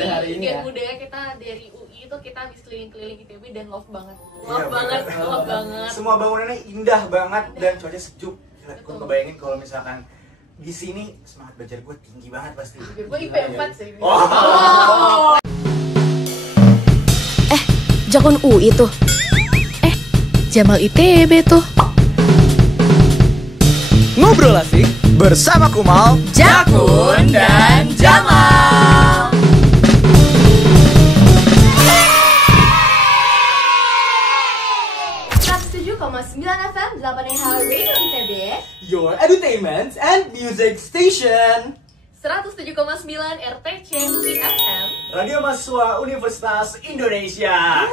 pada hari ini ya. Budaya kita dari UI itu kita habis keliling-keliling ITB dan love banget. Iya, Love banget. Semua bangunannya indah banget dan cuaca sejuk. Gila, gue kebayangin kalau misalkan di sini semangat belajar gue tinggi banget pasti. Gue IP 4 sih. Jakun UI tuh. Jamal ITB tuh. Ngobrol asik bersama Kumal, Jakun dan Jamal. FM 8 Radio ITB, your entertainment and music station. 107,9 RTC UI FM. Radio Mahasiswa Universitas Indonesia.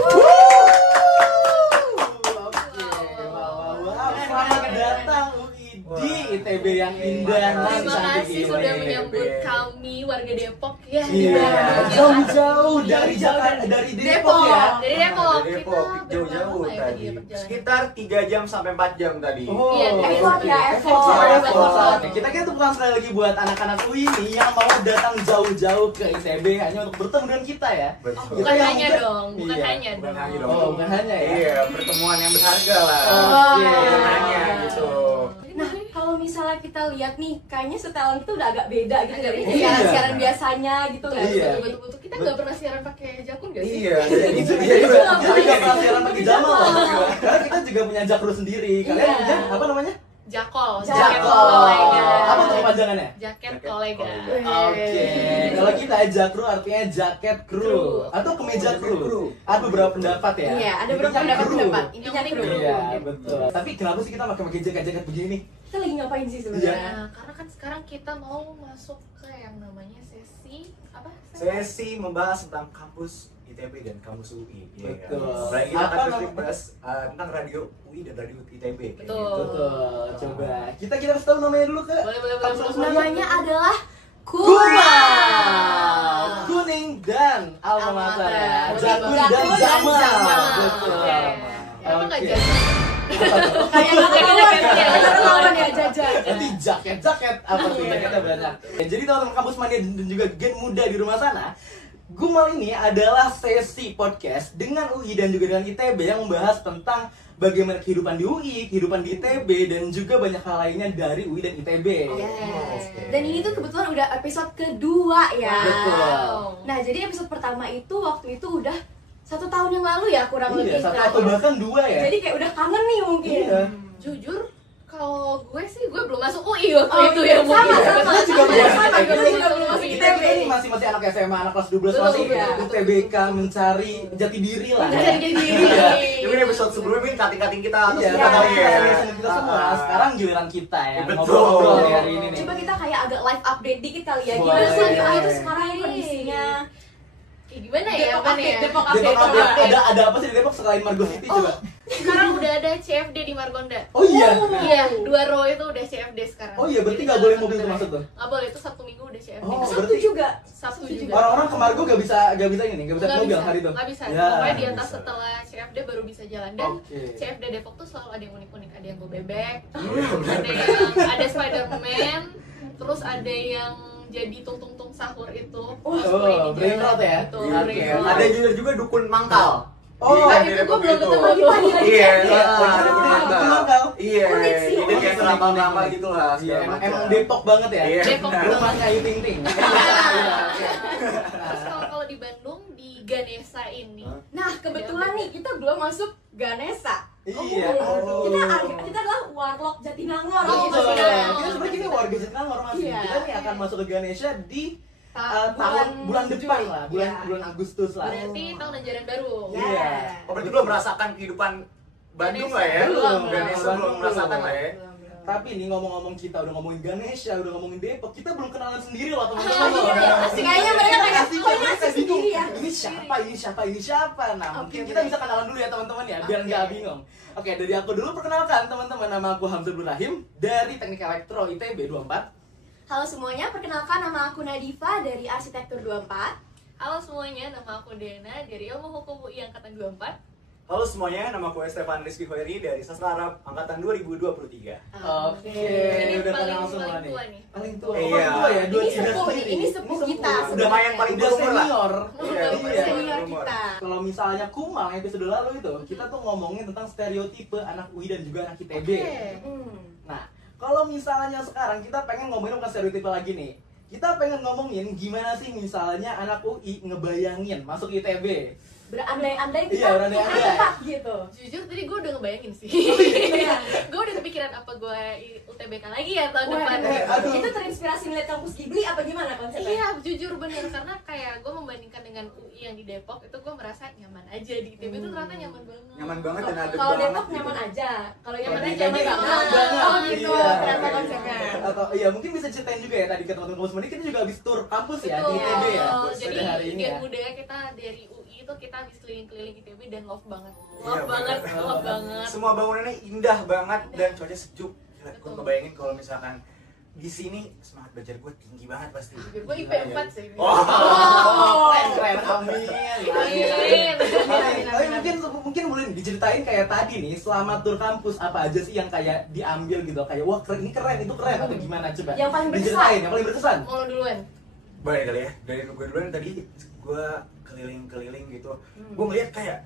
Selamat datang UI di ITB yang indah dan Terima cantik kasih ini. sudah menyambut kami warga Depok ya. Iya, jauh-jauh dari Jakarta, dari Depok ya. Dari Depok. Dari Kita Depok, berapa jauh-jauh lama ya tadi. perjalanan? Sekitar 3 jam sampai 4 jam tadi. Oh, Iya, effort ya, effort. Kita tepukan sekali lagi buat anak-anak UI nih yang mau datang jauh-jauh ke ITB hanya untuk bertemu dengan kita ya. Betul. Bukan Kita yang hanya udah- dong, bukan Iya. hanya Bukan dong. hanya dong. Oh, bukan hanya ya. Iya, pertemuan yang berharga lah. Oke. Hanya gitu. Nah, kalau misalnya kita lihat nih, kayaknya setelan kita udah agak beda gitu Agak dari beda. siaran-siaran biasanya gitu kan. Iya. Betul. Kita nggak pernah siaran pakai jakun gak sih? Iya, Jadi nggak pernah siaran pakai Jamal loh. Karena kita juga punya jakru sendiri. Kalian Iya. punya apa namanya? Jakol, Jakol. jaket kolega. Apa tuh kepanjangannya? Jaket Jaket kolega. kolega. Oke, kalau kita jakru artinya jaket kru atau kemeja kru. Ada beberapa pendapat ya. Iya, ada beberapa Intinya kru. pendapat. Intinya Yang kru. penting Iya, betul. Tapi kenapa sih kita pakai jaket-jaket begini? Kita lagi ngapain sih sebenarnya? Nah, karena kan sekarang kita mau masuk ke yang namanya sesi apa? Sesi membahas tentang kampus ITB dan kampus UI. Iya kan? Betul. Apalagi kita Apa akan namanya? bahas tentang radio UI dan radio ITB. kayak Betul. gitu. Betul. Coba kita harus tahu namanya dulu ke. Boleh. Namanya adalah Kumal, Kuning dan Alma Mater ya. Jakun dan Jamal. Betul. Kenapa nggak Oke. jajan? Kayaknya lawan ya jajan. Nanti jaket apa tuh jaketnya banyak. Jadi teman-teman kampus mania dan juga gen muda di rumah sana, Gumal ini adalah sesi podcast dengan UI dan juga dengan ITB yang membahas tentang bagaimana kehidupan di UI, kehidupan di ITB, dan juga banyak hal lainnya dari UI dan ITB. Yes. Dan ini tuh kebetulan udah episode kedua ya. Betul. Nah, jadi episode pertama itu waktu itu udah 1 tahun yang lalu ya kurang Iya, lebih. satu kan? atau bahkan 2 ya. Jadi kayak udah kangen nih mungkin. Iya. Jujur, kalau gue sih gue belum masuk UI waktu Oh, itu iya, ya mungkin. Kita juga belum masuk Gue ITB. juga belum masuk Kita ITB. ini masih anak SMA, anak kelas 12 Betul, masih iya. UTBK mencari jati diri lah. Mencari jati diri. Iya. Mungkin episode sebelumnya ini kating-kating kita atau Iya, kita kali ya. kita semua. Sekarang giliran kita ya. Betul. Ngobrol-ngobrol nih hari ini nih. Coba kita kayak agak live update dikit kali ya. Boleh. Gimana sih UI itu sekarang kondisinya? Kayak gimana ya? Depok Apaan ya? update, Depok Depok update. update. Ada apa sih di Depok selain Margo City coba? Sekarang udah ada CFD di Margonda. Oh iya. Iya, 2 row itu udah CFD sekarang. Oh iya, berarti Jadi nggak kalau boleh mobil tuh kita- masuk tuh? Nggak boleh, itu Sabtu Minggu udah CFD. Oh, Sabtu berarti juga. Sabtu juga. Orang-orang ke Margo gak bisa ini, gak bisa Nggak mobil bisa, hari itu. nggak bisa. Ya. Pokoknya di atas bisa. setelah CFD baru bisa jalan. Dan Oke. CFD Depok tuh selalu ada yang unik-unik. Ada yang go bebek, Iya. ada Spider-Man, terus ada yang jadi tung-tung-tung sahur itu. Oh, Ini brain rot ya? Betul, Iya, brain oke. rot. Ada juga dukun mangkal. Oh, Di itu Depok gua belum itu. ketemu. Iya, Iya. ada dukun Dukun mangkal. mangkal. Iya, Unik sih, itu unik kayak sih. ramal-ramal gitu lah. Iya, segala macam. emang Depok banget ya. Iya. Depok banget. Rumahnya Ayu Ting Ting. Terus kalau di Bandung di Ganesa ini, Nah, kebetulan nih kita belum masuk Ganesa. Iya. Kita adalah Warlock Jatinangor. Oh, gitu Betul. sebenarnya. Kita sebenarnya gini warga Jatinangor masih. Iya. Kita nih akan masuk ke Ganesha di Bulan bulan depan Juli. lah, Iya. bulan Agustus lah. berarti tahun ajaran baru. Iya. Oh, berarti belum merasakan kehidupan Bandung lah ya? Belum. Ganesha belum merasakan lah ya? Tapi nih ngomong-ngomong kita udah ngomongin Ganesha, udah ngomongin Depok, kita belum kenalan sendiri loh Oh, teman-teman. iya, asik. Kayaknya mereka kayak, Asik, kok ini mereka asik bingung. sendiri ya? Ini siapa? Nah, mungkin Oke, kita oke. bisa kenalan dulu ya teman-teman ya, biar Oke. nggak bingung. Oke, dari aku dulu perkenalkan teman-teman, nama aku Hamzah Rahim dari Teknik Elektro ITB 24. Halo semuanya, perkenalkan nama aku Nadifa dari Arsitektur 24. Halo semuanya, nama aku Dena dari Ilmu Hukum UI Angkatan 24. Halo semuanya, nama gue Stefan Rizky Hoeri dari Sastra Arab Angkatan 2023. Oke, Ini udah paling langsung lah nih. tua nih. Paling tua. Iya. Paling tua ya, dua Ini tiga sepuh, sendiri. ini sepuh kita Udah sebenarnya. lumayan paling Udah berumur lah. senior. Iya, Iya. Senior berumur. kita. Kalau misalnya Kumal episode lalu itu, kita tuh ngomongin tentang stereotipe anak UI dan juga anak ITB. Nah, kalau misalnya sekarang kita pengen ngomongin bukan stereotipe lagi nih. Kita pengen ngomongin gimana sih misalnya anak UI ngebayangin masuk ITB. Berandai-andai kita Iya, berandai-andai. enak gitu. Jujur tadi gue udah ngebayangin sih. Iya. Gue udah kepikiran apa gue UTBK lagi ya tahun Wah, depan. aduh. itu terinspirasi melihat kampus Ghibli apa gimana konsepnya? Iya, jujur bener karena kayak gue membandingkan dengan UI yang di Depok itu gue merasa nyaman aja di ITB itu ternyata nyaman banget. Nyaman banget dan adem Kalau banget. Depok gitu. nyaman aja. Kalau nyaman Iya, aja nyaman iya, banget. banget. Oh gitu, Iya. ternyata konsepnya. Atau iya mungkin bisa ceritain juga ya tadi ke teman-teman kampus mending kita juga habis tur kampus ya di Betul. ITB ya. Jadi Pada hari ini gen ya. budaya kita dari UI itu kita habis keliling-keliling ITB dan love banget. Iya, Love banget, bener. love banget. Semua bangunannya indah banget dan cuaca sejuk. Gila, gue Betul. ngebayangin kalau misalkan di sini semangat belajar gue tinggi banget pasti. Jujur gue IP 4 sih. Oh, keren, amin. Amin. Tapi mungkin boleh diceritain kayak tadi nih selama tur kampus apa aja sih yang kayak diambil gitu kayak wah keren, ini keren itu keren atau gimana coba Yang paling berkesan. diceritain yang paling berkesan. Mau lo duluan? Boleh kali ya, dari gue duluan tadi gue keliling-keliling gitu. Gue ngeliat kayak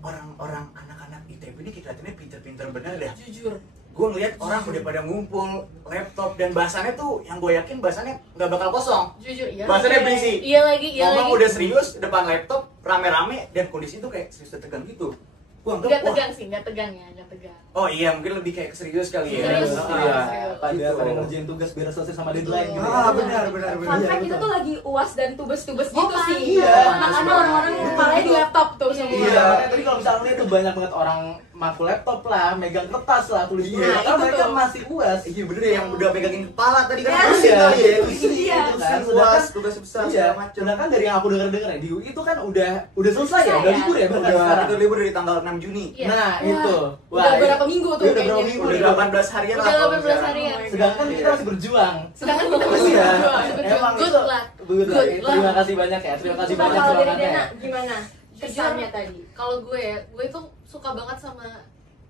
orang-orang anak-anak ITB ini kelihatannya pinter-pinter bener deh. Jujur. Gue ngeliat orang udah pada ngumpul laptop dan bahasannya tuh yang gue yakin bahasannya nggak bakal kosong. Jujur iya. Bahasannya berisi. Iya lagi, iya Ngomong lagi. udah serius depan laptop rame-rame dan kondisi itu kayak serius dan tegang gitu. Gue anggap Nggak wah, tegang sih, nggak tegang ya, nggak tegang. oh iya mungkin lebih kayak serius kali ya. Serius, Ah, serius. Pada gitu. pada ngerjain tugas biar selesai sama deadline gitu. Ah benar benar Fun benar. fact Iya, kita betul. tuh lagi UAS dan tugas-tugas Oh, gitu sih. iya. Makanya orang-orang kepalanya di laptop tuh semua. Iya, makanya tadi kalau misalnya lihat tuh banyak banget orang maku laptop lah, megang kertas lah, tulis Iya, karena itu mereka tuh. masih UAS. Iya bener ya yang udah pegangin kepala tadi kan Iya, pusing kali ya. pusing Iya. gitu kan. Luas, tugas besar Iya, segala macam. sedangkan dari yang aku denger ya di UI itu kan udah selesai ya, Selesai udah ya? libur ya bahkan Udah sekarang. kita libur dari tanggal 6 Juni. Iya. Nah, Wah, itu. udah berapa minggu tuh Udah berapa kayaknya. minggu Udah nih. 18 harian Udah lah. kalau 18 misalkan. harian. Sedangkan kita masih berjuang. Sedangkan kita masih Iya. berjuang. Emang Good itu. lah. Good lah. Good Terima lah. kasih banyak ya. Terima kasih Coba banyak kalau dari semangatnya. Dena gimana kesannya tadi? Kalau gue ya, gue tuh suka banget sama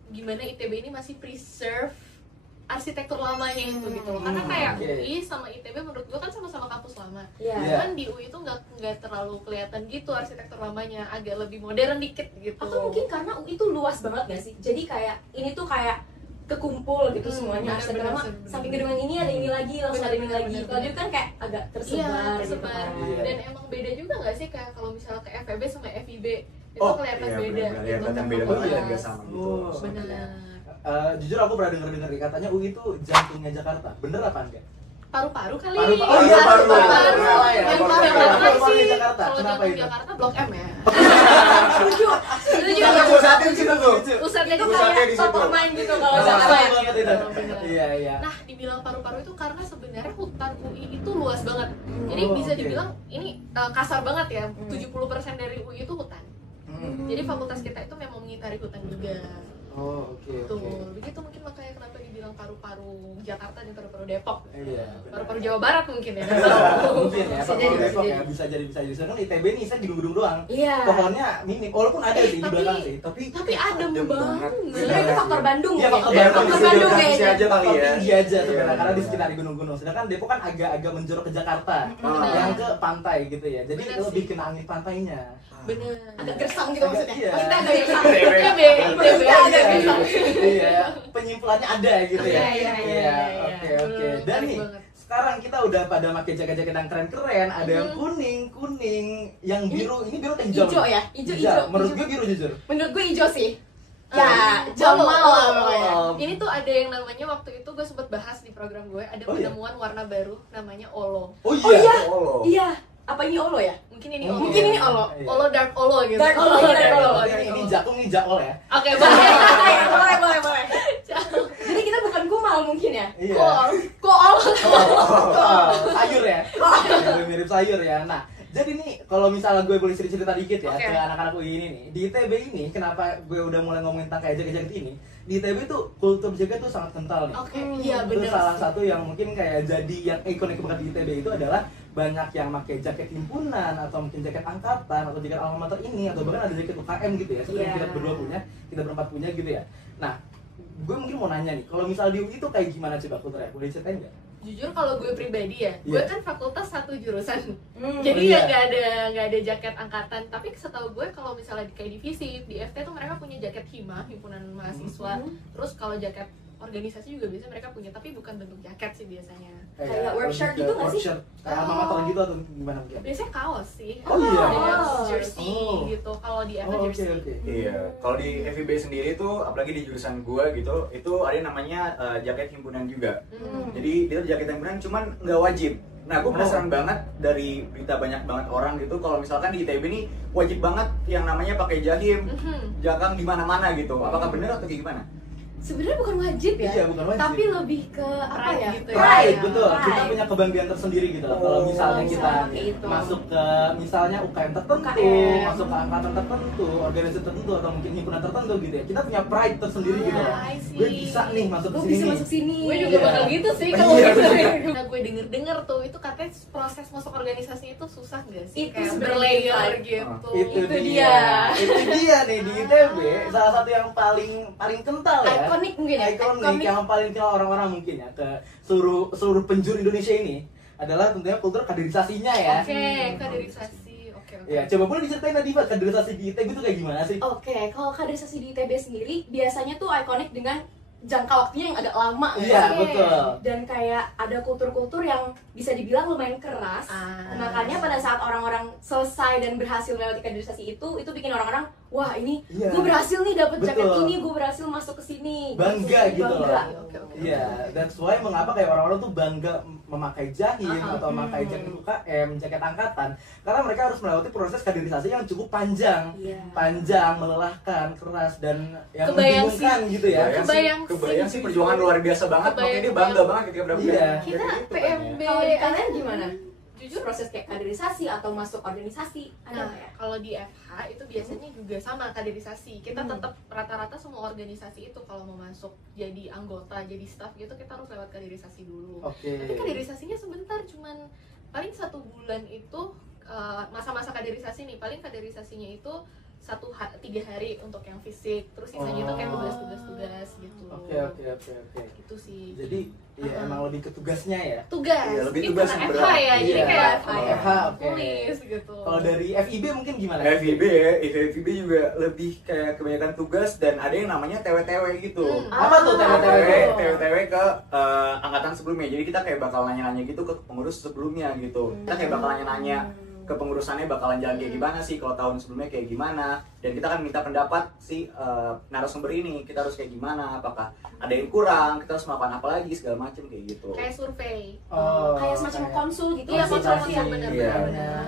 gimana ITB ini masih preserve arsitektur lamanya itu gitu loh. Karena kayak Oke. UI sama ITB menurut gue kan sama-sama kampus lama. Iya. Iya. Cuman di UI itu nggak terlalu kelihatan gitu arsitektur lamanya, agak lebih modern dikit gitu. Atau mungkin karena UI itu luas banget gak sih? Jadi kayak ini tuh kayak kekumpul gitu semuanya. benar, Arsitektur benar, lama benar. samping gedung yang ini ada ini lagi, langsung Benar, ada ini benar, lagi. benar, Kalau benar. itu kan kayak agak tersebar, Iya, gitu tersebar. kan. Iya. Dan emang beda juga nggak sih kayak kalau misalnya ke FEB sama FIB itu Oh, kelihatan iya, beda. benar-benar. Iya, kelihatan beda Oh, banget iya. dan nggak sama gitu. Oh, Benar. Jujur aku pernah denger nih katanya UI itu jantungnya Jakarta. Bener apa enggak? Paru-paru kali. Paru-paru. Oh iya, paru-paru. Salah ya. Yang Paru-paru. Jakarta Paru-paru sih. Jakarta. Kalau Kenapa jantung itu? Jakarta Blok M ya. Setuju. Setuju. Jangan pusatin situ tuh. Pusatnya Itu itu Pusatnya kayak di situ. top of mind gitu kalau Salah Jakarta. banget itu. Benar. Iya, iya. Nah, dibilang paru-paru itu karena sebenarnya hutan UI itu luas banget. Jadi Oh, bisa oke. dibilang ini kasar banget ya. 70% dari UI itu hutan. Jadi fakultas kita itu memang mengitari hutan juga. Oh, oke, Tuh, oke. begitu mungkin makanya kenapa dibilang paru-paru Jakarta dan paru-paru Depok. Iya. Paru-paru Jawa Barat mungkin ya. Mungkin ya, Bisa Pak jadi, Depok bisa ya, jadi. bisa jadi. Sedangkan ITB nih saya di gedung doang. Iya. Pohonnya minim, walaupun ada sih di Tapi- belakang sih, tapi Tapi adem banget. Sebenarnya itu faktor Bandung Iya, ya. faktor Ya, Bandung. kondisi Bandung geografisnya kayaknya. aja kali ya. tinggi aja sebenarnya Iya. karena di sekitar gunung-gunung. Sedangkan Depok kan agak-agak menjorok ke Jakarta, Benar. yang ke pantai gitu ya. Jadi Benar lebih sih. kena angin pantainya. Bener. Agak gersang gitu maksudnya. Iya. Maksudnya agak gersang. ITB, ITB. Agak Iya, gersang. iya, penyimpulannya ada gitu ya. Iya, iya, Oke, iya. oke. Dan Menarik nih, banget. sekarang kita udah pada pakai jaket-jaket yang keren-keren. Ada yang kuning, yang biru. Ini biru atau hijau? Hijau ya? Hijau. Menurut gue biru jujur. Menurut gue hijau sih. Ya, Ya, Jamal lah pokoknya. Ini tuh ada yang namanya waktu itu gue sempet bahas di program gue, ada Oh, iya? penemuan warna baru namanya Olo. Oh Oh iya. Oh. Iya. Apa ini Olo ya? Mungkin ini Oh, Olo. Mungkin ini Olo. Iya. Olo dark Olo gitu. Dark Olo, iya, dark Olo. Ini jakung, ini jakol ya. Oke, boleh. Boleh. Jadi kita bukan kumal mungkin ya? Iya. Kok Olo? Oh, sayur ya. Mirip sayur ya. Nah, Jadi nih, kalau misalnya gue boleh cerita dikit ya Oke. ke anak-anak UI ini nih. Di ITB ini, kenapa gue udah mulai ngomongin tentang kayak jaket-jaket ini? Di ITB tuh kultur jaket tuh sangat kental nih. Oke, iya Itu bener salah sih. satu yang mungkin kayak jadi yang ikonik banget di ITB itu adalah banyak yang pakai jaket himpunan atau mungkin jaket angkatan atau jaket alma mater ini atau bahkan ada jaket UKM gitu ya. Seperti yang kita berdua punya, kita berempat punya gitu ya. Nah, gue mungkin mau nanya nih, kalau misal di UI itu kayak gimana coba kulturnya? Boleh ceritain nggak? Jujur kalau gue pribadi ya, Iya. gue kan fakultas satu jurusan. Hmm. Jadi Oh, iya. nggak ada jaket angkatan. Tapi setahu gue kalau misalnya kayak di FISIP, di FT tuh mereka punya jaket hima, himpunan mahasiswa. Terus kalau jaket organisasi juga biasanya mereka punya, tapi bukan bentuk jaket sih biasanya. Kayak work shirt lebih ke gitu nggak work sih? shirt, kayak alma mater gitu atau gimana mungkin? Biasanya kaos sih. Oh, iya. Dengan Oh. jersey Oh. gitu. Kalau di FT Oh, oke jersey. oke. Iya, kalau di FIB sendiri tuh, apalagi di jurusan gua gitu, itu ada yang namanya jaket himpunan juga. Hmm. Jadi itu jaket himpunan cuman nggak wajib. Nah, gue penasaran banget dari berita banyak banget orang gitu, kalau misalkan di ITB ini wajib banget yang namanya pakai jahim, Mhm. jakang di mana-mana gitu. Apakah benar atau kayak gimana? Sebenarnya bukan wajib ya, Iya, bukan wajib. tapi lebih ke apa Pride ya? gitu ya. Pride, betul. Pride. Kita punya kebanggaan tersendiri gitu loh. Kalau misalnya kita Misalnya itu. masuk ke misalnya UKM tertentu, UKM. masuk ke angkatan tertentu, organisasi tertentu atau mungkin himpunan tertentu gitu ya. Kita punya pride tersendiri gitu loh. I see. Gue bisa nih masuk ke Gue sini. bisa nih. masuk sini. Gue juga Iya. bakal gitu sih Oh, kalau iya, gitu. bener. Nah, gue denger tuh itu katanya proses masuk organisasi itu susah gak sih? Itu Kayak sebenarnya berlayer pride. gitu. Itu Itu dia. dia. Itu dia nih di ITB salah satu yang paling kental ya. Ikonik mungkin ya. Ikonik yang paling kenal orang-orang mungkin ya ke seluruh penjuru Indonesia ini adalah tentunya kultur kaderisasinya ya. Oke, kaderisasi. Oke. Ya, coba boleh diceritain Nadifa kaderisasi di ITB itu kayak gimana sih? Oke, kalau kaderisasi di ITB sendiri biasanya tuh ikonik dengan jangka waktunya yang agak lama ya. Iya, Oke. betul. Dan kayak ada kultur-kultur yang bisa dibilang lumayan keras. Ah. Makanya pada saat orang-orang selesai dan berhasil melewati kaderisasi itu bikin orang-orang, wah ini Iya. gue berhasil nih dapat jaket Betul. ini, gue berhasil masuk ke sini. Bangga gitu loh. Bangga. Oke. Iya, that's why mengapa kayak orang-orang tuh bangga memakai jahim atau memakai jaket UKM, jaket angkatan, karena mereka harus melewati proses kaderisasi yang cukup panjang, Iya. panjang, melelahkan, keras dan yang Kebayang membingungkan sih. gitu ya. Kebayang sih perjuangan luar biasa banget. Kebayang Makanya dia bangga banget ketika dapat Iya. jaket Kita itu, PMB. Kalau di kalian gimana? Jujur Proses kayak kaderisasi atau masuk organisasi ada Nah, nggak ya? kalau di FH itu biasanya juga sama kaderisasi. Kita tetap rata-rata semua organisasi itu kalau mau masuk jadi anggota, jadi staff gitu kita harus lewat kaderisasi dulu. Oke. Tapi kaderisasinya sebentar, cuman paling 1 bulan itu masa-masa kaderisasi nih. Paling kaderisasinya itu 3 hari untuk yang fisik, terus sisanya itu kayak tugas-tugas gitu. Oke. Gitu sih. Jadi ya emang lebih ke tugasnya ya. Tugas. Iya, lebih Itu tugas karena yang FH berat. ya, jadi Iya, kayak kalau FH, oke. tulis gitu. Kalau dari FIB mungkin gimana? FIB ya, FIB juga lebih kayak kebanyakan tugas dan ada yang namanya TW-TW gitu. Apa tuh TW-TW? TW ke angkatan sebelumnya. Jadi kita kayak bakal nanya-nanya gitu ke pengurus sebelumnya gitu. Kita kayak bakal nanya-nanya ke pengurusannya bakalan jalan kayak gimana sih, kalau tahun sebelumnya kayak gimana, dan kita kan minta pendapat si narasumber ini, kita harus kayak gimana, apakah ada yang kurang, kita harus melakukan apa lagi, segala macam kayak gitu. Kayak survei. Kayak semacam konsul gitu Iya, ya, konsultasi, konsultasi. benar. Iya.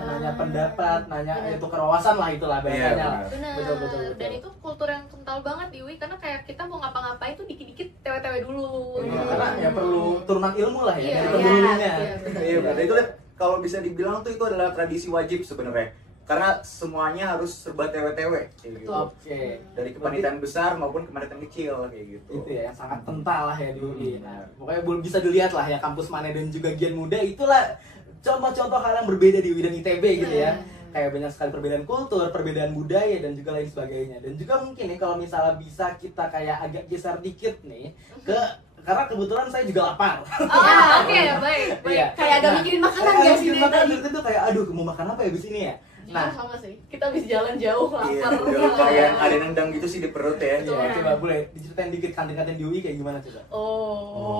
Nanya pendapat, nanya itu kewawasan lah itulah Iya, bahasanya lah. benar. Benar. Betul. Dan itu kultur yang kental banget di UI karena kayak kita mau ngapa-ngapain tuh dikit-dikit TW-TW dulu. Iya, karena ya perlu turunan ilmu lah ya Iya, dari pendahulunya. Iya, benar. Itu kalau bisa dibilang tuh itu adalah tradisi wajib sebenarnya. Karena semuanya harus serba TW-TW kayak gitu. Oke. Dari kepanitiaan besar maupun kepanitiaan kecil kayak gitu. Itu ya yang sangat kental lah ya di UI. Nah, pokoknya belum bisa dilihat lah ya kampus mana dan juga Gian Muda itulah contoh-contoh hal yang berbeda di UI dan ITB gitu ya. Kayak banyak sekali perbedaan kultur, perbedaan budaya dan juga lain sebagainya. Dan juga mungkin nih kalau misalnya bisa kita kayak agak geser dikit nih ke karena kebetulan saya juga lapar. Oke, baik. Iya. Kayak agak Nah, mikirin makanan kayak guys mikirin ini makanan tadi. dari itu kayak aduh mau makan apa ya abis ini ya. Nah, sama sih. Kita habis jalan jauh Iya, lapar. udah kayak ada nendang gitu sih di perut ya. Iya, coba boleh diceritain dikit kantin-kantin di UI kayak gimana coba?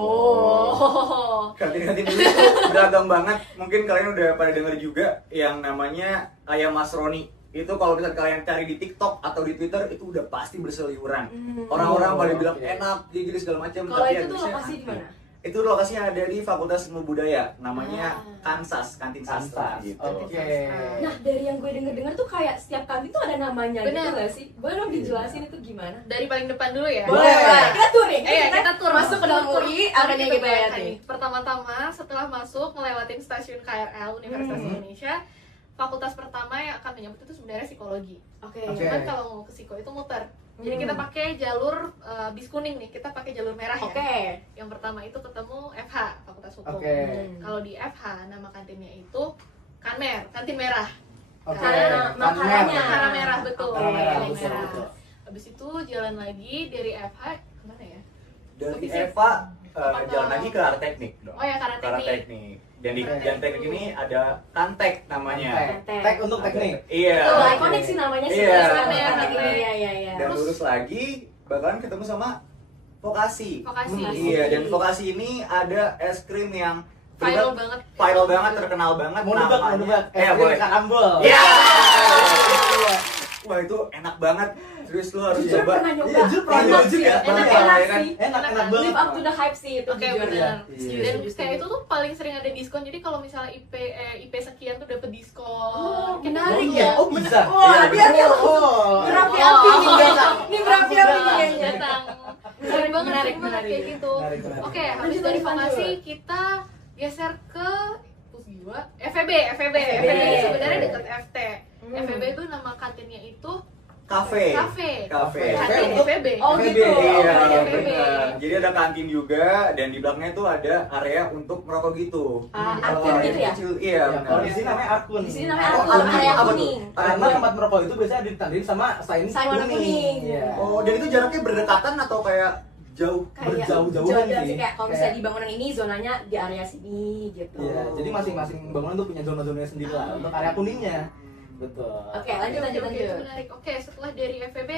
Oh. Kantin-kantin dulu tuh beragam banget. Mungkin kalian udah pada denger juga yang namanya ayam Mas Roni. Itu kalau misalnya kalian cari di TikTok atau di Twitter itu udah pasti berseliweran. Orang-orang pada bilang oke. enak, gini segala macam. Kalau tapi itu tuh habisnya lokasi di aneh. mana? Itu lokasinya ada di Fakultas Ilmu Budaya, namanya Kansas, Kantin Sastra Kansas. gitu. Oke. Nah, dari yang gue denger-denger tuh kayak setiap kantin tuh ada namanya Benar. gitu gak sih? Boleh dong dijelasin itu gimana? Dari paling depan dulu ya. Boleh. Kita touring. Kita tur masuk ke dalam UI, apa yang kita lihat nih? Pertama-tama setelah masuk ngelewatin stasiun KRL Universitas Indonesia, fakultas pertama yang akan menyambut itu sebenarnya psikologi. Oke. Cuman kalau mau ke psiko itu muter. Jadi kita pakai jalur bis kuning nih, kita pakai jalur merah ya. Oke. Yang pertama itu ketemu FH, Fakultas Hukum. Oke. Kalau di FH nama kantinnya itu Kanmer, kantin merah. Oke. Karena Kan makanannya. mer. Karena merah betul. Karena merah, Karena betul, merah. betul. Habis itu jalan lagi dari FH kemana ya? Dari Fisik. Eva Atau- jalan lagi ke arah teknik dong. Oh ya, ke arah teknik. teknik. Dan di Arah jalan teknik teknik. ini ada Kantek namanya. Tek untuk teknik. Iya. Itu ikonik sih namanya sih. Iya. Iya, iya, iya. Dan lurus lagi bakalan ketemu sama vokasi. Vokasi. Iya, dan vokasi ini ada es krim yang Viral banget. viral banget, terkenal banget. Mau nebak, mau nebak. Boleh. Karambol. Iya. Wah, itu enak banget. Terus lu harus Jujur coba. pernah nyoba. Iya, jujur pernah Iya, nyoba jujur ya. Enak Enak ya kan? sih. Enak banget. Live up to the hype sih itu Oke, jujur. benar. Iya. Dan kayak itu tuh paling sering ada diskon. Jadi kalau misalnya IP sekian tuh dapat diskon. Oh, Kita menarik beli ya. Oh, bisa. Wah, Iya, dia dia Oh. berapi-api nih Oh. kayaknya. Ini berapi-api nih kayaknya. datang. Sering banget, Menarik, sering banget menarik. kayak gitu. Menarik. Oke, habis Lanjut, dari lanjut, vokasi lanjut. kita geser ke Pusjiwa, FEB. FEB. Itu sebenarnya dekat FT. Hmm. FEB itu nama kantinnya itu Kafe. Kafe. Kafe. Kantin Untuk- FEB. Oh FEB. gitu. Iya, Oke, Oke. benar. Jadi ada kantin juga dan di belakangnya tuh ada area untuk merokok gitu. Ah, Kalau akun area gitu ya? kecil, Iya, Ya, benar. kalau di sini namanya akun. Di sini namanya Oh, akun, akun. area Apa tuh? kuning. Karena tempat merokok itu biasanya ditandai sama sign Sign warna kuning. Iya. Oh, dan itu jaraknya berdekatan atau kayak jauh? Kayak Berjauh-jauhan jauh-jauhan sih. sih kayak kalau misalnya di bangunan ini zonanya di area sini gitu. Iya, jadi masing-masing bangunan tuh punya zona-zonanya sendiri lah untuk area kuningnya. Betul. Oke, lanjut lanjut Oke, lanjut. itu menarik. Oke, setelah dari FEB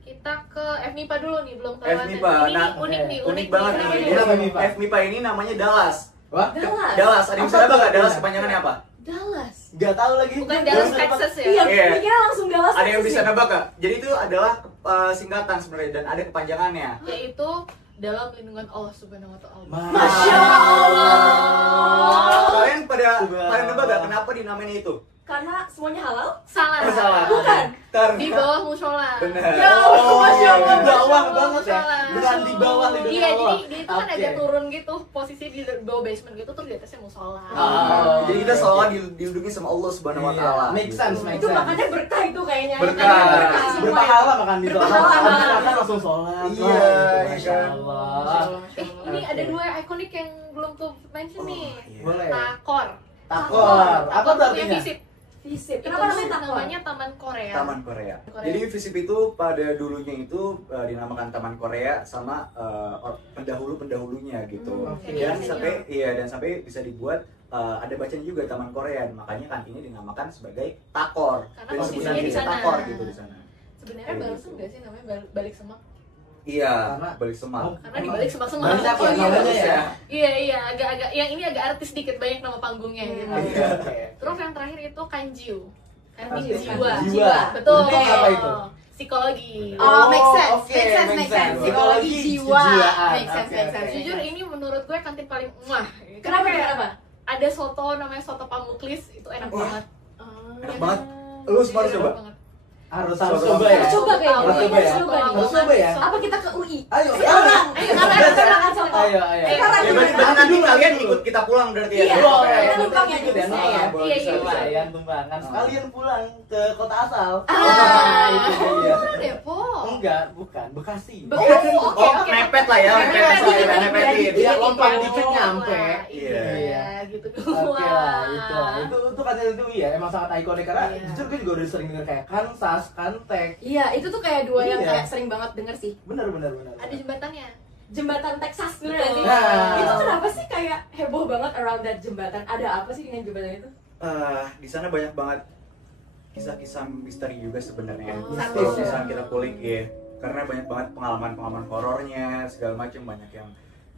kita ke FMIPA dulu nih, belum FMIPA. kelewatan. Ini Nah, nih, unik nih, Unik banget namanya. nih. Kenapa Jadi MIPA? FMIPA ini namanya Dallas. Wah, Dallas. Dallas, ada yang bisa Apa nebak tuh? nggak Dallas kepanjangannya apa? Dallas. nggak tahu lagi. Bukan Dallas, Belum sempat. Texas ya? Iya, Iya. mikirnya langsung Dallas. Ada yang bisa Texas. nebak nggak? Jadi itu adalah singkatan sebenarnya dan ada kepanjangannya. Yaitu dalam lindungan Allah Subhanahu wa taala. Masya Allah. Kalian pada Subhanallah. nebak nggak kenapa dinamain itu? Karena semuanya halal? Salah. Salah. Bukan. Karena Di bawah musola. benar. Ya, Oh, Masya Allah, di bawah Masya banget ya. Allah. Bukan di bawah lindungi Iya, Allah. jadi dia itu kan Oke. agak turun gitu, posisi di bawah basement gitu, terus di atasnya musola. Ah. Jadi kita selalu dilindungi sama Allah Subhanahu wa Iya, taala. make gitu. sense, make Itu sense. makanya berkah itu kayaknya. Berkah. Berkah semua. Berpahala makan di sana. Berpahala. Habis makan langsung sholat. Iya, Wah, iya Masya kan. Allah. Ini ada dua ikonik yang belum tuh mention nih. iya. Boleh. Takor. Takor. Apa tuh punya artinya? Visip. Visip. Itu Kenapa namanya takor? namanya Taman Korea. Taman Korea. Korea. Jadi Visip itu pada dulunya itu dinamakan Taman Korea sama pendahulu-pendahulunya gitu. Oke. Dan Biasanya. sampai bisa dibuat ada bacanya juga Taman Korea. Makanya kantinnya dinamakan sebagai Takor. Karena Dan posisinya sebutannya di bisa sana. Takor gitu di sana. Sebenarnya Kayak barusan gitu. nggak sih namanya balik semak? Iya, Karena- balik semak. Oh, Karena di balik semak-semak. Banyak ya Oh, iya. namanya ya. Iya, agak-agak yang ini agak artis dikit, banyak nama panggungnya gitu. Oke, oke. Terus yang terakhir itu Kanjiu. Kantin Oke, jiwa. jiwa. Betul. Untuk apa itu? Psikologi. Oh, make sense. oke, Make sense, make make sense. sense. Psikologi jiwa. Kejiwaan. Make sense, Oke, make sense. oke. Jujur ini menurut gue kantin paling muah. Kenapa? Kayak Kenapa? Ada soto namanya soto Pamuklis, itu enak Wah, banget. enak Ya banget. kan? Lu semua harus Iya, coba? enak banget. Harus Harus coba ya. Harus coba kayaknya. Harus coba ya. Harus coba nih. Harus coba ya. Apa kita ke UI? Ayo, Sekarang. Ayo, Kita makan soto. Ayo, ayo. Sekarang. Ya, berarti nanti kalian ikut kita pulang berarti ya. Iya. Boleh, Kita berarti numpang ya, ikut ya, bisa numpang. ya. Boleh, Iya, bisa, iya, bisa. Kalian tumpangan sekalian pulang ke kota asal. Ah. Itu dia. Depok. Enggak, bukan Bekasi. Bekasi. Oke, Oh, oke. mepet lah ya, mepet lah, Mepet, mepetin. Iya, Dikit lompat ya. dikit nyampe. Iya. Iya, gitu. Oke lah, itu Wah. itu kata itu ya emang sangat ikonik karena Iya. jujur gue juga udah sering denger kayak Kansas, Kantek. Iya, itu tuh kayak dua yang Iya. kayak sering banget denger sih. Bener. Ada jembatannya. Jembatan Texas bener Betul. gak sih? Nah. Itu kenapa sih kayak heboh banget around that jembatan? Ada apa sih dengan jembatan itu? Di sana banyak banget kisah-kisah misteri juga sebenarnya. Oh, Kalau mistis ya. misalnya kita kulik ya, karena banyak banget pengalaman-pengalaman horornya, segala macam, banyak yang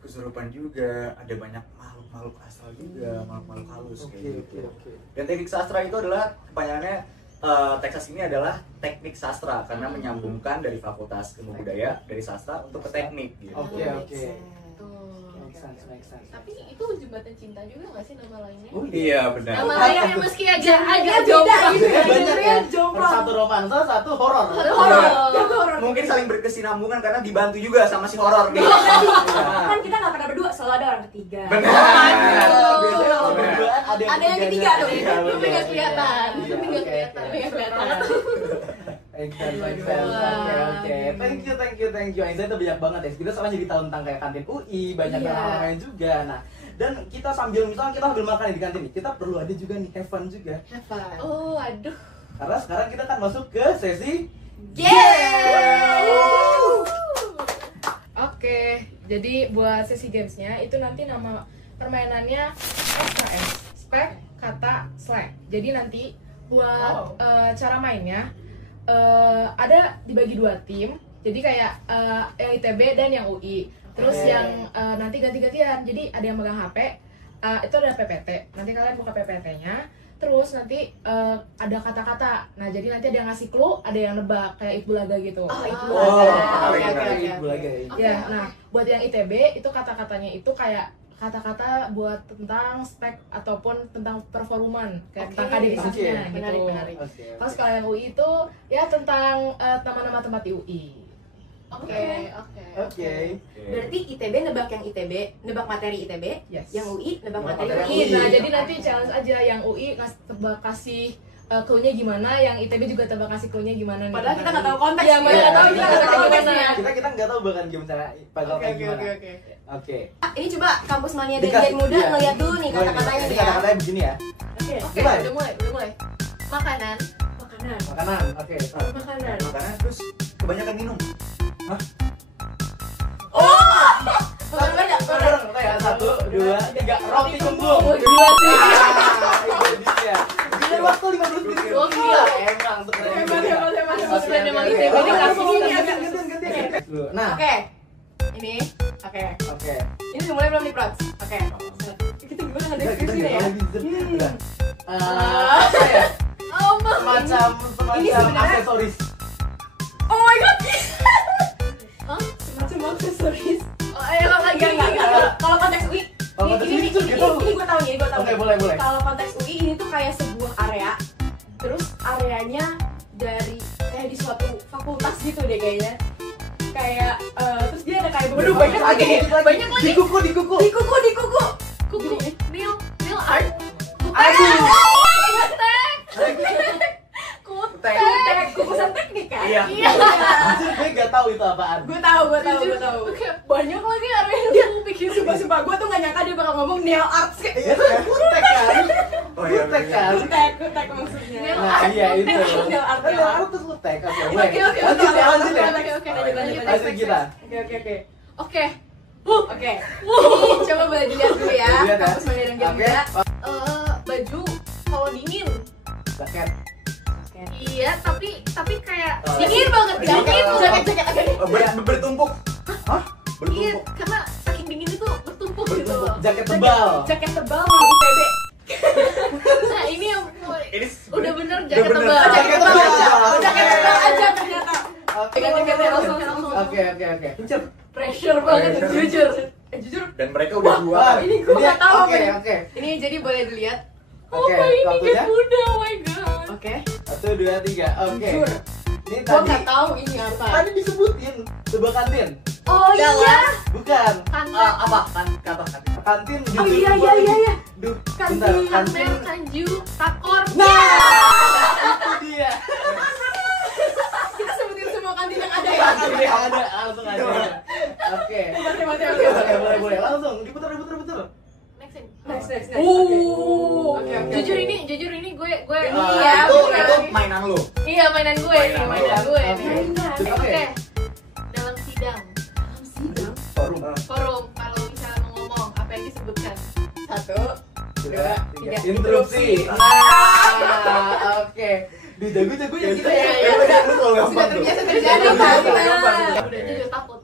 kesurupan juga, ada banyak makhluk-makhluk asal juga, makhluk-makhluk halus kayak gitu. Dan teknik sastra itu adalah kepanjangannya Texas ini adalah teknik sastra karena menyambungkan dari fakultas ilmu budaya dari sastra untuk ke teknik gitu. Oke, oke. Tuh. Make sense. Tapi itu jembatan cinta juga nggak sih nama lainnya? Oh, Iya benar. Nama lainnya meski agak Agak jomplang. beda gitu ya, Banyak genrenya ya. jomplang. Satu romansa, satu horor. Horor. Jago horor. Mungkin saling berkesinambungan karena dibantu juga sama si horor gitu. Kan kita nggak pernah berdua, selalu ada orang ketiga. Benar. Biasanya kalau Benar. berduaan ada yang ketiga tuh. Tapi nggak kelihatan. Iya, Tapi nggak oke, kelihatan. oke. Tapi nggak kelihatan. Make sense. Oke. Thank you. Anissa itu banyak banget ya. Kita sekarang jadi tahu tentang kayak kantin UI, banyak Iya. hal lain juga. Nah, dan kita sambil makan di kantin nih, kita perlu ada juga nih have fun juga. Oh, aduh. Karena sekarang kita kan masuk ke sesi Oke, jadi buat sesi gamesnya itu nanti nama permainannya SKS, spek, kata, slang. Jadi nanti buat cara mainnya ada dibagi 2 tim. Jadi kayak yang ITB dan yang UI. Terus yang nanti ganti-gantian. Jadi ada yang megang HP, itu ada PPT. Nanti kalian buka PPT-nya. Terus nanti ada kata-kata. Nah, jadi nanti ada yang ngasih clue, ada yang nebak kayak Itbulaga gitu. Oke. Ya, nah buat yang ITB itu kata-katanya itu kayak kata-kata buat tentang spek ataupun tentang performan kayak tentang kaderisasinya gitu. Menarik. Terus kalau yang UI itu ya tentang nama-nama tempat di UI. Oke. Berarti ITB nebak yang ITB, nebak materi ITB, Yes. yang UI nebak materi Nebak UI. materi Nah, jadi nanti challenge aja yang UI kasih clue-nya gimana, yang ITB juga tebak kasih clue-nya gimana nih. Padahal kita nggak tahu konteks. Iya, kita nggak tahu konteksnya. Kita nggak tahu bahkan gimana bakal kayak gimana. Oke. Ini coba kampus mania dan Dikasih- Gen Muda iya. ngeliat dulu nih kata-katanya Ini nih ya. kata-katanya begini ya. Oke. Oke, Mulai. udah mulai. Makanan. Makanan. Makanan. Oke. Makanan. Makanan terus kebanyakan minum. Banyak. Bareng kayak 1, 2, 3. Roti gembung. Gila sih. Itu dia. Gila waktu 15 menit. Oh, gila. Emang sebenarnya. Hebat. Oke, Brand emang oke, ITB oke. ini kasih Gantian, gini, gantian. Nah, Oke. Ini. Oke. oke. Ini udah mulai belum nih, Prots? Oke. Kita gimana ada deskripsinya ya? Udah. Apa ya? Oh, Semacam Ini sebenarnya- aksesoris. Oh my god. Hah? Semacam aksesoris. Oh, ayo lagi. Enggak. Kalau konteks UI, Kalau konteks UI itu gitu. ini gue tahu nih, gue tahu. Oke, boleh. Kalau konteks UI ini tuh kayak sebuah area, terus areanya dari kayak di suatu fakultas gitu deh kayaknya. Kayak terus dia ada kayak Waduh, banyak lagi. Banyak lagi. Di kuku. di kuku. Kuku. Nail art. Kukusan teknik kan? Iya. Jujur gue gak tahu itu apaan. Gue tahu. Oke, banyak lagi area yang aku pikir. Sumpah gue tuh gak nyangka dia bakal ngomong nail art kayak Itu kan kutek kan? Oh iya, Kutek kan? kutek maksudnya. Nail Nah, iya itu. Nail art. Nail art tuh kutek. Oke, boleh. Oke. Lanjut ya. Oke. Lanjut kita. Oke. Oke. Ini coba boleh dilihat dulu ya. Lihat ya. Kampus Mania dan Gen Oke. Muda. Baju kalau dingin. Jaket. Iya, tapi kayak Oh. dingin banget. Jaket agak Bertumpuk. Hah? Iya, Bertumpuk. karena saking dingin itu bertumpuk gitu. Jaket tebal. Jaket tebal mau ITB. Nah, ini yang Ini udah bener jaket bener. tebal. Jaket tebal aja. Jaket tebal aja ternyata. Oke. Langsung. Oke. Pincer. Pressure banget, jujur. Jujur. Dan mereka udah dua. Wah, ini gua nggak tahu, Oke, men. oke. Ini jadi boleh dilihat. Oke, Ini waktunya. Gen Muda, oh my god. Oke. 1, 2, 3. Oke. Jujur. Ini Gua tadi nggak tahu ini apa. tadi disebutin sebuah kantin. Oh iya. Bukan. Kantin, Apa? Kata. Kantin di Oh iya. Bentar, Kantin. kantin. kanju, takor. Nah, itu dia. Kita sebutin semua kantin yang ada ya. Kantin yang ada, langsung aja. Oke. Oke, boleh. Langsung diputar. Next. Next. Oke. Jujur ini gue Iya, Itu bukan. mainan lu. Iya, mainan gue. Oke. Oke. Dalam sidang, Forum. forum, kalau misalnya mau ngomong, apa yang disebutkan? 1, 2, 3. Interupsi. Nah, oke. Di jago-jago ya kita ya. Udah Gampang tuh. terbiasa terjadi Gampang, kan. gampang. Udah jujur takut.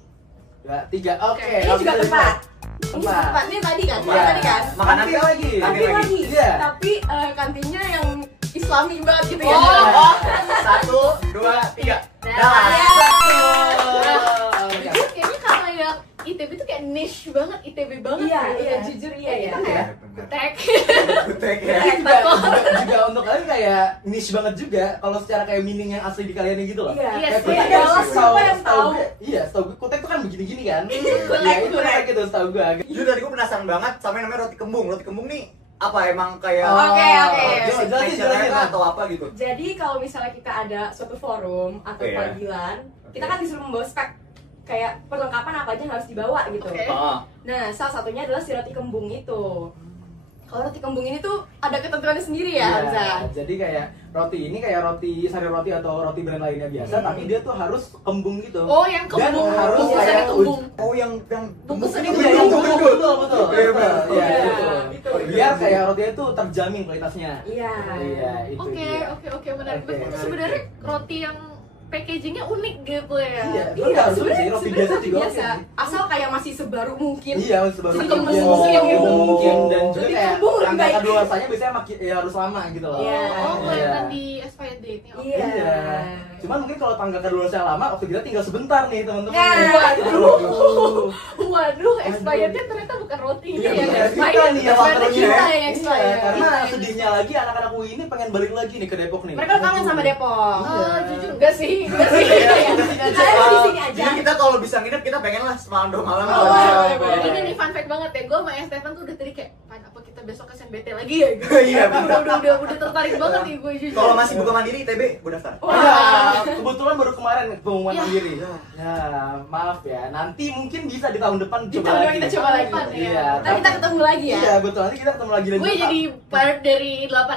2, 3. Oke. Ini juga tempat. Ini Tempat. tempat. Ini tadi kan? Iya. Tadi kan? Makanan Kantin lagi. Kantin lagi. Iya. Tapi kantinnya yang Islami banget gitu ya. Oh. 1, 2, 3. Dalam. Oke. Kayaknya karena yang ITB tuh kayak niche banget, ITB banget. Iya, jujur iya ya. Kita kayak kutek. Kutek ya. Juga untuk kalian kayak niche banget juga kalau secara kayak meaning yang asli di kalian gitu loh. Iya. Iya Kayak sih. kutek Iya, tuh siapa yang tahu? Iya, setahu gue kutek tuh kan begini-gini kan. Kutek, Iya, itu kayak gitu setahu gue. Jujur tadi gue penasaran banget sama yang namanya roti kembung. Roti kembung nih apa emang kayak Oke. Jelasin. atau apa gitu? Jadi kalau misalnya kita ada suatu forum atau Iya. panggilan, kita kan disuruh membawa spek kayak perlengkapan apa aja yang harus dibawa gitu. Oke. Nah, salah satunya adalah si roti kembung itu. Kalau roti kembung ini tuh ada ketentuannya sendiri ya, Hamzah. Jadi kayak roti ini kayak roti sari roti atau roti brand lainnya biasa, tapi dia tuh harus kembung gitu. Oh, yang kembung. Dan harus Bungkusannya kayak kembung. Oh yang Bungkusannya Iya, yang kembung. kembung betul. Iya, betul. Iya, Iya, itu. itu. Biar kayak rotinya itu terjamin kualitasnya. Iya. Iya, itu Oke, dia. oke, menarik. Oke. Berarti sebenarnya roti yang packagingnya unik gitu ya. Iya, Iya, harus sih roti biasa juga oke biasa. sih. Asal kayak masih sebaru mungkin. Iya, sebaru Jadi mungkin. kembung gitu. Mungkin dan juga Jadi kayak kembung lebih angka baik. kedaluarsanya biasanya ya harus lama gitu loh. Iya. Oh, kelihatan Iya. di expired date-nya. Oke. Iya. Iya. Cuman mungkin kalau tangga kedaluarsanya lama, waktu kita tinggal sebentar nih teman-teman. Ya, Waduh. Waduh, expirednya ternyata bukan rotinya Iya, yang benar. expired. Kita nih yang Ternyata waktunya. kita yang Iya, expired. karena Kita yang sedihnya lagi anak-anak UI ini pengen balik lagi nih ke Depok nih. Mereka kangen sama Depok. Jujur enggak sih? Enggak sih. Kalian di sini aja. Jadi kita kalau bisa nginep kita pengen lah semalam 2 malam. Oh, ini nih fun fact banget ya. Gue sama Stefan tuh udah tadi kayak, "Pan, apa kita besok ke SNBT lagi ya?" Gitu. Iya, betul. Udah tertarik banget nih gue jujur. Kalau masih buka mandiri ITB, gue daftar. Ya, kebetulan baru kemarin pengumuman Ya. mandiri. Ya, maaf ya. Nanti mungkin bisa di tahun depan Di coba tahun depan lagi. kita coba lagi. Iya. Ntar kita ketemu lagi ya. Iya, betul. Nanti kita ketemu lagi dan gue juga- jadi part dari 8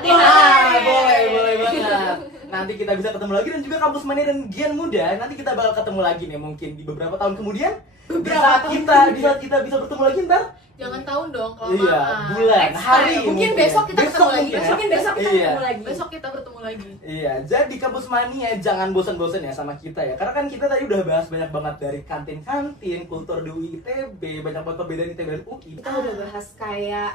boleh banget. Nanti kita bisa ketemu lagi dan juga Kampus Mania dan Gian Muda. Nanti kita bakal ketemu lagi nih mungkin di beberapa tahun kemudian. Di saat kita bisa bertemu lagi ntar. Jangan tahun dong kalau Iya, bulan, Next hari. time. Mungkin besok kita ketemu lagi. mungkin ya. Mungkin besok kita Iya. ketemu lagi. Besok kita bertemu lagi. Iya, jadi Kampus Mania jangan bosan-bosan ya sama kita ya. Karena kan kita tadi udah bahas banyak banget dari kantin-kantin, kultur di UI ITB, banyak banget perbedaan ITB dan UI. Kita udah bahas kayak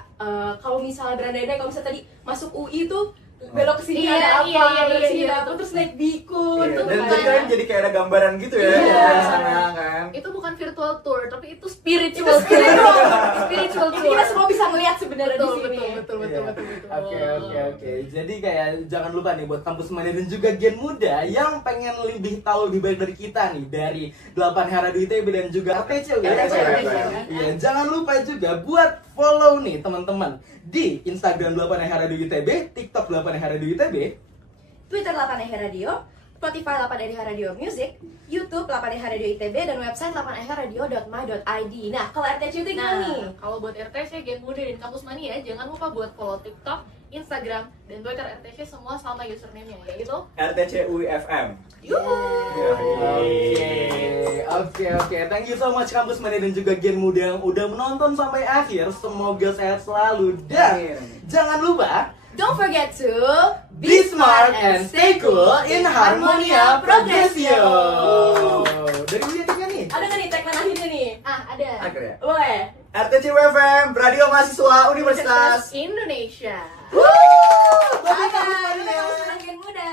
kalau misalnya berandai-andai kalau misalnya tadi masuk UI tuh belok ke sini Iya, ada apa, iya, belok ke sini iya. ada apa, terus naik bikun Iya, tuh dan kan. jadi kalian jadi kayak ada gambaran gitu ya Iya. di sana kan. Itu bukan virtual tour, tapi itu spiritual Itu spiritual. spiritual Ini tour. kita semua bisa ngeliat sebenarnya di Betul, sini. betul. Iya. Oke. Jadi kayak jangan lupa nih buat Kampus Mania dan juga Gen Muda yang pengen lebih tahu lebih baik dari kita nih dari 8 Heradu ITB dan juga RTC. Iya, jangan lupa juga buat follow nih teman-teman di Instagram 8 Heradu ITB, TikTok 8 Heradu ITB, Twitter 8EH Radio, Spotify 8EH Radio Music, YouTube 8EH Radio ITB, dan website 8ehradio.my.id. Nah, kalau RTC itu gimana nih? Nah, kalau buat RTC, Gen Muda dan Kampus Mania, jangan lupa buat follow TikTok, Instagram, dan Twitter RTC semua sama username-nya, yaitu RTC UIFM. Oke. Thank you so much Kampus Mania dan juga Gen Muda yang udah menonton sampai akhir. Semoga sehat selalu dan jangan lupa Don't forget to be smart and stay cool in Harmonia Progresio. Dari Widya Tika nih. Ada nggak nih tagline akhirnya nih? ada Akhirnya. Boleh. RTC UIFM, Radio Mahasiswa Universitas. Indonesia. Bye-bye. Gen Muda.